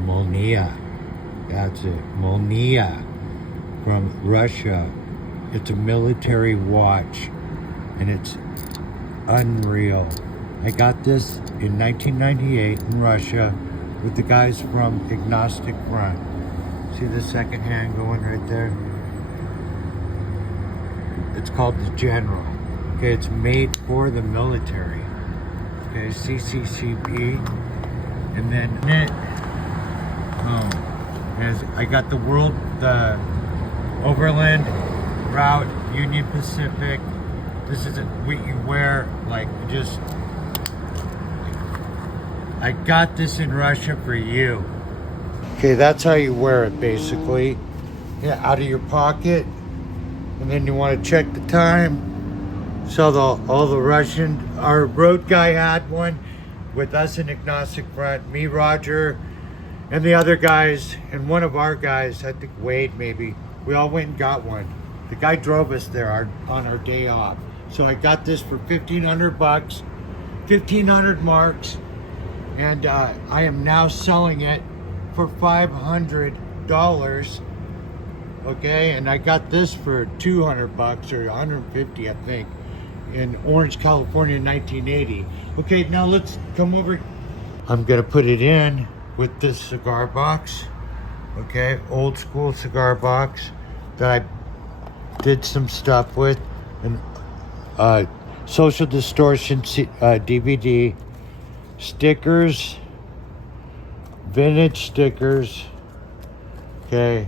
Molnia. That's it. Molnia from Russia. It's a military watch and it's unreal. I got this in 1998 in Russia with the guys from Agnostic Front. See the second hand going right there? It's called the General. Okay, it's made for the military. Okay, CCCP. And then it, I got the Overland Route, Union Pacific. This is what you wear, like, just, I got this in Russia for you. Okay, that's how you wear it, basically. Yeah, out of your pocket. And then you want to check the time. So all the our road guy had one with us in Agnostic Front, me, Roger, and the other guys, and one of our guys, I think Wade maybe, we all went and got one. The guy drove us there on our day off. So I got this for $1,500, 1,500 marks, and I am now selling it for $500. Okay, and I got this for $200 or 150, I think, in Orange, California, 1980. Okay, now let's come over. I'm gonna put it in with this cigar box. Okay, old school cigar box that I did some stuff with, and Social Distortion DVD, stickers, vintage stickers. Okay.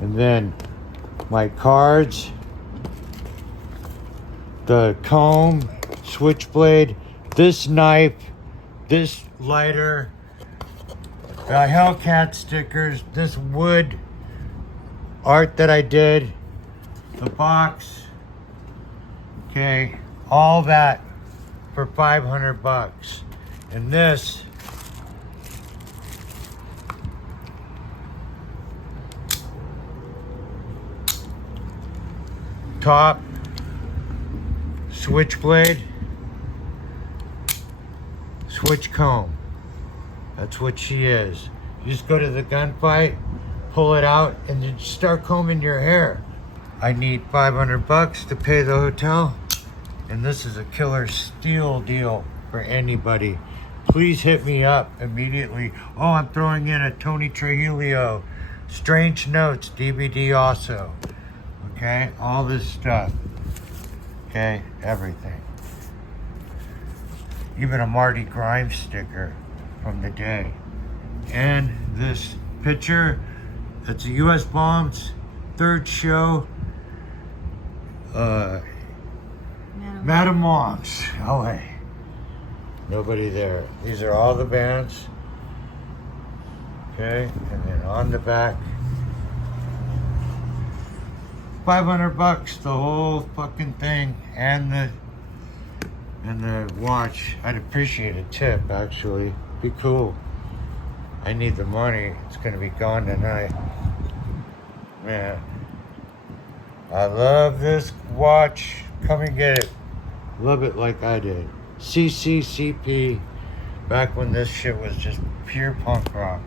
And then my cards, the comb, switchblade, this knife, this lighter, the Hellcat stickers, this wood art that I did, the box, okay, all that for $500. And this, top, switchblade, switch comb. That's what she is. You just go to the gunfight, pull it out, and then start combing your hair. I need $500 to pay the hotel, and this is a killer steal deal for anybody. Please hit me up immediately. Oh, I'm throwing in a Tony Trujillo, Strange Notes DVD also. Okay, all this stuff. Okay, everything. Even a Marty Grimes sticker from the day. And this picture, it's a U.S. Bombs third show. Madame Moms, LA. Nobody there. These are all the bands. Okay, and then on the back, $500, the whole fucking thing, and the watch. I'd appreciate a tip, actually. Be cool. I need the money. It's gonna be gone tonight. Man, I love this watch. Come and get it. Love it like I did. CCCP, back when this shit was just pure punk rock.